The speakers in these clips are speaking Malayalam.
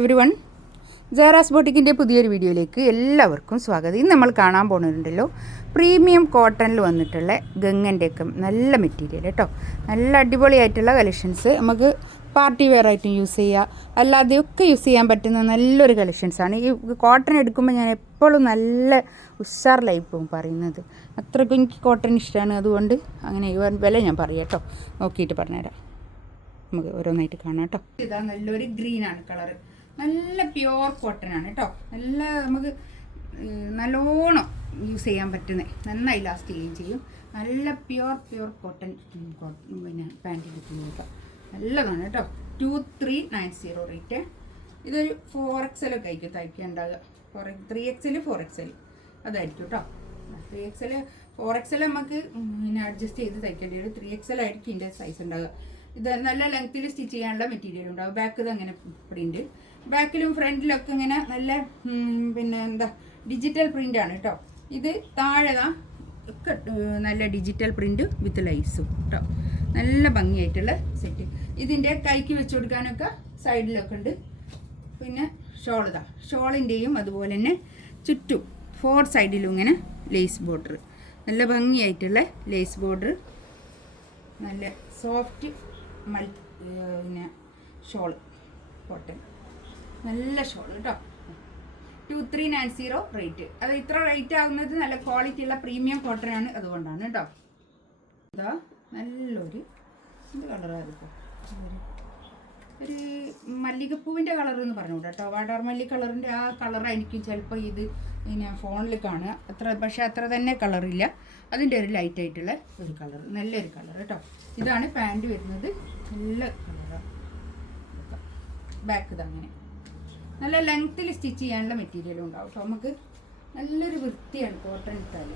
എവരിവൺ, സാറാസ് ബോട്ടിക്കിൻ്റെ പുതിയൊരു വീഡിയോയിലേക്ക് എല്ലാവർക്കും സ്വാഗതം. ഇന്ന് നമ്മൾ കാണാൻ പോകുന്നുണ്ടല്ലോ പ്രീമിയം കോട്ടണിൽ വന്നിട്ടുള്ള ഗംഗൻ്റെയൊക്കെ നല്ല മെറ്റീരിയൽ കേട്ടോ. നല്ല അടിപൊളിയായിട്ടുള്ള കളക്ഷൻസ്, നമുക്ക് പാർട്ടി വെയർ ആയിട്ടും യൂസ് ചെയ്യുക, അല്ലാതെയൊക്കെ യൂസ് ചെയ്യാൻ പറ്റുന്ന നല്ലൊരു കളക്ഷൻസാണ്. ഈ കോട്ടൺ എടുക്കുമ്പോൾ ഞാൻ എപ്പോഴും നല്ല ഉഷാറിലായി പോകും പറയുന്നത്, അത്രയ്ക്കും എനിക്ക് കോട്ടൺ ഇഷ്ടമാണ്. അതുകൊണ്ട് അങ്ങനെ വില ഞാൻ പറയാം കേട്ടോ, നോക്കിയിട്ട് പറഞ്ഞുതരാം. നമുക്ക് ഓരോന്നായിട്ട് കാണാം കേട്ടോ. ഇതാ നല്ലൊരു ഗ്രീനാണ് കളറ്, നല്ല പ്യുവർ കോട്ടൺ ആണ് കേട്ടോ. നല്ല നമുക്ക് നല്ലോണം യൂസ് ചെയ്യാൻ പറ്റുന്നത്, നന്നായി ലാസ്റ്റ് ചെയ്യുകയും ചെയ്യും. നല്ല പ്യുവർ കോട്ടൺ പിന്നെ പാൻറ്റിൻ്റെ തുണി കേട്ടോ, നല്ലതാണ് കേട്ടോ. 2390 റേറ്റ്. ഇതൊരു 4XL ഒക്കെ ആയിരിക്കും തയ്ക്കേണ്ടാകുക. 3XL 4XL അതായിരിക്കും കേട്ടോ. 3XL 4XL നമുക്ക് പിന്നെ അഡ്ജസ്റ്റ് ചെയ്ത് തയ്ക്കേണ്ടി വരും. 3XL ആയിരിക്കും ഇതിൻ്റെ സൈസ് ഉണ്ടാകുക. ഇത് നല്ല ലെങ്ത്തിൽ സ്റ്റിച്ച് ചെയ്യാനുള്ള മെറ്റീരിയൽ ഉണ്ടാവും. ബാക്ക് ഇത് അങ്ങനെ പ്രിൻറ്റ്, ബാക്കിലും ഫ്രണ്ടിലൊക്കെ ഇങ്ങനെ നല്ല പിന്നെ എന്താ ഡിജിറ്റൽ പ്രിൻ്റാണ് കേട്ടോ. ഇത് താഴെ ഒക്കെ നല്ല ഡിജിറ്റൽ പ്രിൻ്റ് വിത്ത് ലൈസും കേട്ടോ. നല്ല ഭംഗിയായിട്ടുള്ള സെറ്റ്. ഇതിൻ്റെ കൈക്ക് വെച്ച് കൊടുക്കാനൊക്കെ സൈഡിലൊക്കെ ഉണ്ട്. പിന്നെ ഷോളിൻ്റെയും അതുപോലെ തന്നെ ചുറ്റും 4 സൈഡിലും ഇങ്ങനെ ലേസ് ബോർഡർ, നല്ല ഭംഗിയായിട്ടുള്ള ലേസ് ബോർഡർ, നല്ല സോഫ്റ്റ് പിന്നെ ഷോൾ കോട്ടൺ, നല്ല ഷോൾ കേട്ടോ. 2390 റേറ്റ്. അത് ഇത്ര റേറ്റ് ആകുന്നത് നല്ല ക്വാളിറ്റി ഉള്ള പ്രീമിയം കോട്ടൺ ആണ്, അതുകൊണ്ടാണ് കേട്ടോ. ഇതാ നല്ലൊരു എന്ത് കളറാണ് ഇപ്പോൾ, ഒരു മല്ലികപ്പൂവിൻ്റെ കളർ എന്ന് പറഞ്ഞുകൂടാ കേട്ടോ. വാടാർമല്ലി കളറിൻ്റെ ആ കളറായിരിക്കും ചിലപ്പോൾ ഇത് പിന്നെ ഫോണിൽ കാണുക. പക്ഷേ അത്ര തന്നെ കളറില്ല, അതിൻ്റെ ഒരു ലൈറ്റ് ആയിട്ടുള്ള ഒരു കളർ, നല്ലൊരു കളർ കേട്ടോ. ഇതാണ് പാൻറ് വരുന്നത്, നല്ല കളറാണ്. ബാക്ക് ഇതങ്ങനെ നല്ല ലെങ്ത്തിൽ സ്റ്റിച്ച് ചെയ്യാനുള്ള മെറ്റീരിയലും ഉണ്ടാവും കേട്ടോ. നമുക്ക് നല്ലൊരു വൃത്തിയാണ് കോട്ടൺ ഇട്ടാൽ.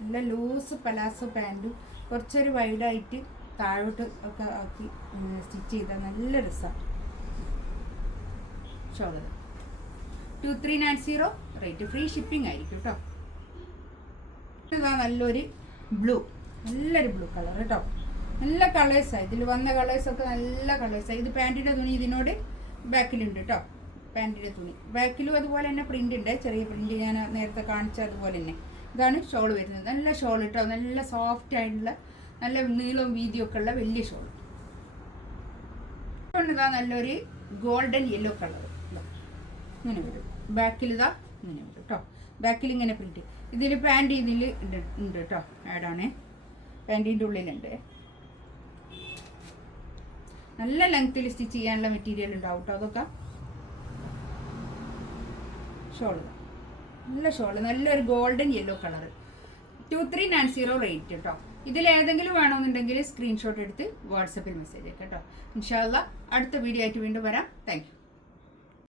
നല്ല ലൂസ് പലാസോ പാൻറ്റും കുറച്ചൊരു വൈഡായിട്ട് താഴോട്ട് ഒക്കെ ആക്കി സ്റ്റിച്ച് ചെയ്താൽ നല്ല രസമാണ്. ഷോളർ 2390 റേറ്റ്, ഫ്രീ ഷിപ്പിംഗ് ആയിരിക്കും കേട്ടോ. ഇതാ നല്ലൊരു നല്ലൊരു ബ്ലൂ കളർ കേട്ടോ. നല്ല കളേഴ്സാണ് ഇതിൽ വന്ന കളേഴ്സൊക്കെ, നല്ല കളേഴ്സാണ്. ഇത് പാൻറ്റിൻ്റെ തുണി ഇതിനോട് ബാക്കിലുണ്ട് കേട്ടോ. പാൻറ്റിൻ്റെ തുണി ബാക്കിലും അതുപോലെ തന്നെ പ്രിൻ്റ് ഉണ്ട്, ചെറിയ പ്രിൻ്റ് ഞാൻ നേരത്തെ കാണിച്ച അതുപോലെ തന്നെ. ഇതാണ് ഷോൾ വരുന്നത്, നല്ല ഷോൾ കേട്ടോ. നല്ല സോഫ്റ്റ് ആയിട്ടുള്ള നല്ല നീളവും വീതിയൊക്കെ ഉള്ള വലിയ ഷോൾ. ഇതാ നല്ലൊരു ഗോൾഡൻ യെല്ലോ കളർ ഇങ്ങനെ വരും. ബാക്കിൽ ഇതാ ഇങ്ങനെ ഉണ്ട് കേട്ടോ. ബാക്കിൽ ഇങ്ങനെ പ്രിൻ്റ്. ഇതിൽ പാൻറ് ഇതിൽ ഉണ്ട് കേട്ടോ, ആഡാണ്. പാൻറ്റിൻ്റെ ഉള്ളിലുണ്ട്. നല്ല ലെങ്ത്തിൽ സ്റ്റിച്ച് ചെയ്യാനുള്ള മെറ്റീരിയൽ ഉണ്ടാവും കേട്ടോ. അതൊക്കെ ഷോള്, നല്ല ഷോള്, നല്ലൊരു ഗോൾഡൻ യെല്ലോ കളർ. 2390 റേറ്റ് കേട്ടോ. ഇതിലേതെങ്കിലും വേണമെന്നുണ്ടെങ്കിൽ സ്ക്രീൻഷോട്ട് എടുത്ത് വാട്സപ്പിൽ മെസ്സേജ് അയക്കാം കേട്ടോ. ഇൻഷാ അല്ലാഹ് അടുത്ത വീഡിയോ ആയിട്ട് വീണ്ടും വരാം. Thank you.